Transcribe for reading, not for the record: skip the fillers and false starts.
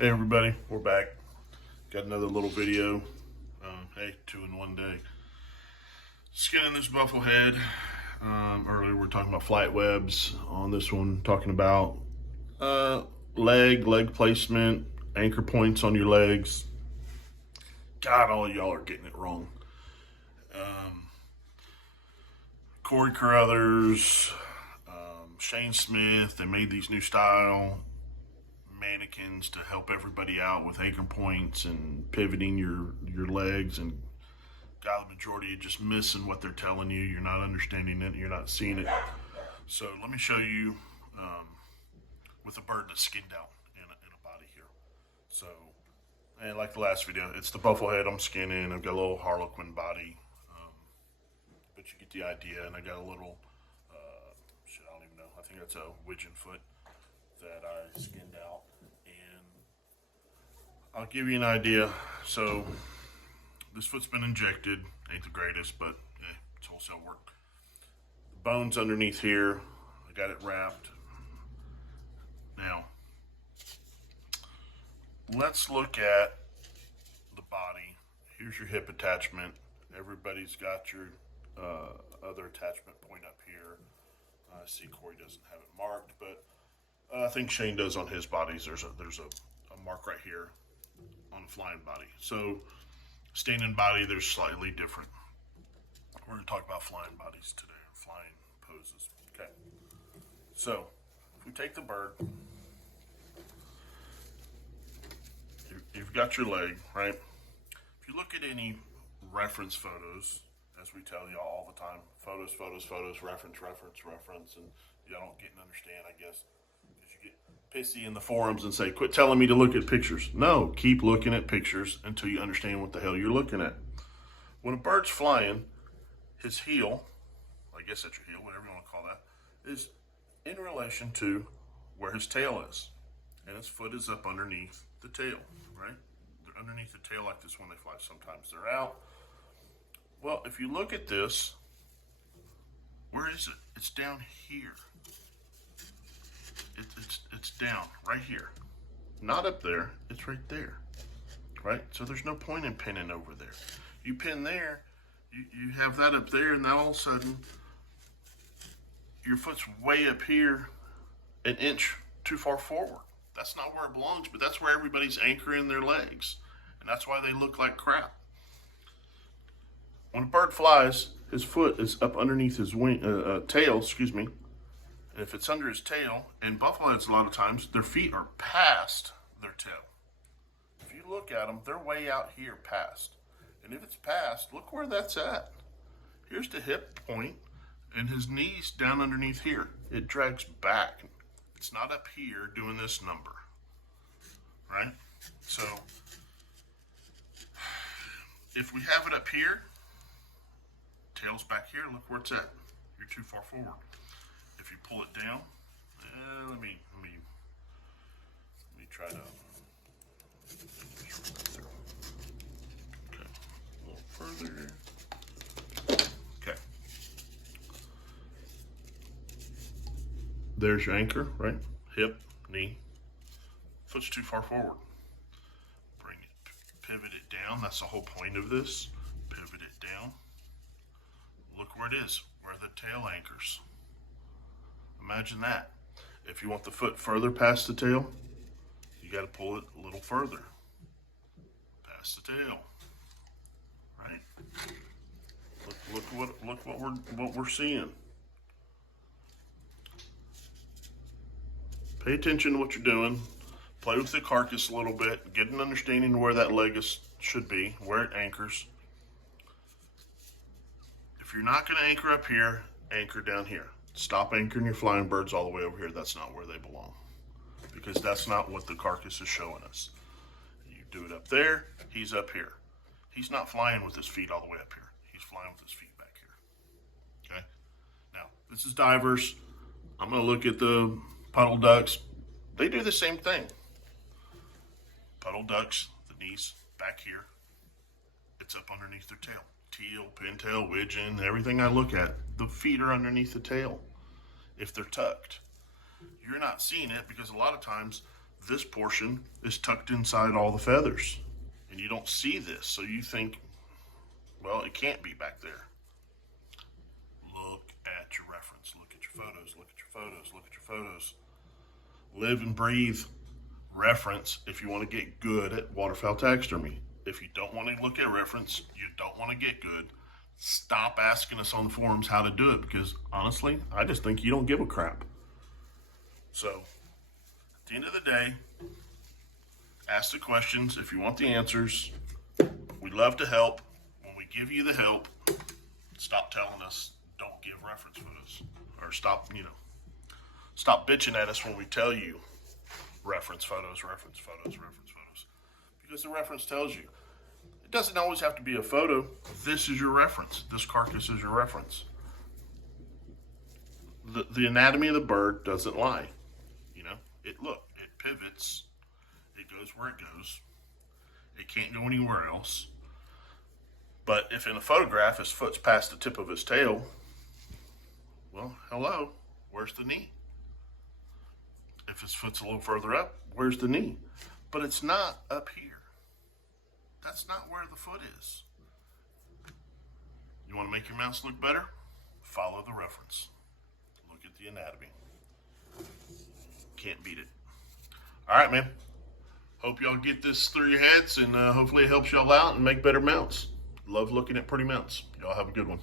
Hey everybody, we're back. Got another little video. Hey, 2 in 1 day. Skinning this buffalo head. Earlier we were talking about flight webs. On this one, talking about leg placement, anchor points on your legs. God, all of y'all are getting it wrong. Corey Carruthers, Shane Smith, they made these new style mannequins to help everybody out with anchor points and pivoting your legs, and God, the majority are just missing what they're telling you. You're not understanding it, you're not seeing it. So let me show you with a bird that's skinned out in a body here. So, and like the last video, it's the buffalo head I'm skinning. I've got a little harlequin body, but you get the idea. And I got a little shit, I don't even know, I think that's a widgeon foot that I skinned out. And I'll give you an idea. So this foot's been injected, ain't the greatest, but yeah, it's wholesale work. The bone's underneath here, I got it wrapped. Now let's look at the body. Here's your hip attachment. Everybody's got your other attachment point up here. I see Corey doesn't have it marked, but I think Shane does on his bodies. There's a mark right here on the flying body. So standing body, there's slightly different. We're going to talk about flying bodies today, flying poses. Okay. So if we take the bird, you've got your leg, right? If you look at any reference photos, as we tell you all the time, photos, reference, and y'all don't get and understand, I guess, because you get pissy in the forums and say, quit telling me to look at pictures. No, keep looking at pictures until you understand what the hell you're looking at. When a bird's flying, his heel, I guess that's your heel, whatever you want to call that, is in relation to where his tail is. And his foot is up underneath the tail, right? They're underneath the tail like this when they fly. Sometimes they're out. Well, if you look at this, where is it? It's down here. It's down right here. Not up there, it's right there. Right? So there's no point in pinning over there. You pin there, you have that up there, and now all of a sudden, your foot's way up here, an inch too far forward. That's not where it belongs, but that's where everybody's anchoring their legs. And that's why they look like crap. When a bird flies, his foot is up underneath his tail, and if it's under his tail, and buffalo heads a lot of times, their feet are past their tail. If you look at them, they're way out here past. And if it's past, look where that's at. Here's the hip point, and his knees down underneath here. It drags back. It's not up here doing this number, right? So if we have it up here, tail's back here, look where it's at. You're too far forward. If you pull it down, let me try to. Okay, a little further. Okay. There's your anchor, right? Hip, knee. Foot's too far forward. Bring it, pivot it down. That's the whole point of this. Pivot it down. Look where it is, where the tail anchors. Imagine that. If you want the foot further past the tail, you got to pull it a little further past the tail, right? Look what we're seeing. Pay attention to what you're doing. Play with the carcass a little bit. Get an understanding of where that leg should be, where it anchors. If you're not going to anchor up here, anchor down here. Stop anchoring your flying birds all the way over here. That's not where they belong, because that's not what the carcass is showing us. You do it up there, he's up here. He's not flying with his feet all the way up here. He's flying with his feet back here. Okay? Now, this is divers. I'm going to look at the puddle ducks. They do the same thing. Puddle ducks, the knees back here. It's up underneath their tail. Teal, pintail, widgeon, everything I look at, the feet are underneath the tail if they're tucked. You're not seeing it because a lot of times this portion is tucked inside all the feathers. And you don't see this, so you think, well, it can't be back there. Look at your reference. Look at your photos. Look at your photos. Look at your photos. Live and breathe reference if you want to get good at waterfowl taxidermy. If you don't want to look at reference, you don't want to get good, stop asking us on the forums how to do it, because honestly, I just think you don't give a crap. So, at the end of the day, ask the questions if you want the answers. We love to help. When we give you the help, stop telling us don't give reference photos, or stop bitching at us when we tell you reference photos, because the reference tells you. It doesn't always have to be a photo. This is your reference. This carcass is your reference. The anatomy of the bird doesn't lie. It pivots. It goes where it goes. It can't go anywhere else. But if in a photograph his foot's past the tip of his tail, well, hello, where's the knee? If his foot's a little further up, where's the knee? But it's not up here. That's not where the foot is. You want to make your mouse look better? Follow the reference. Look at the anatomy. Can't beat it. All right, man. Hope y'all get this through your heads, and hopefully it helps y'all out and make better mounts. Love looking at pretty mounts. Y'all have a good one.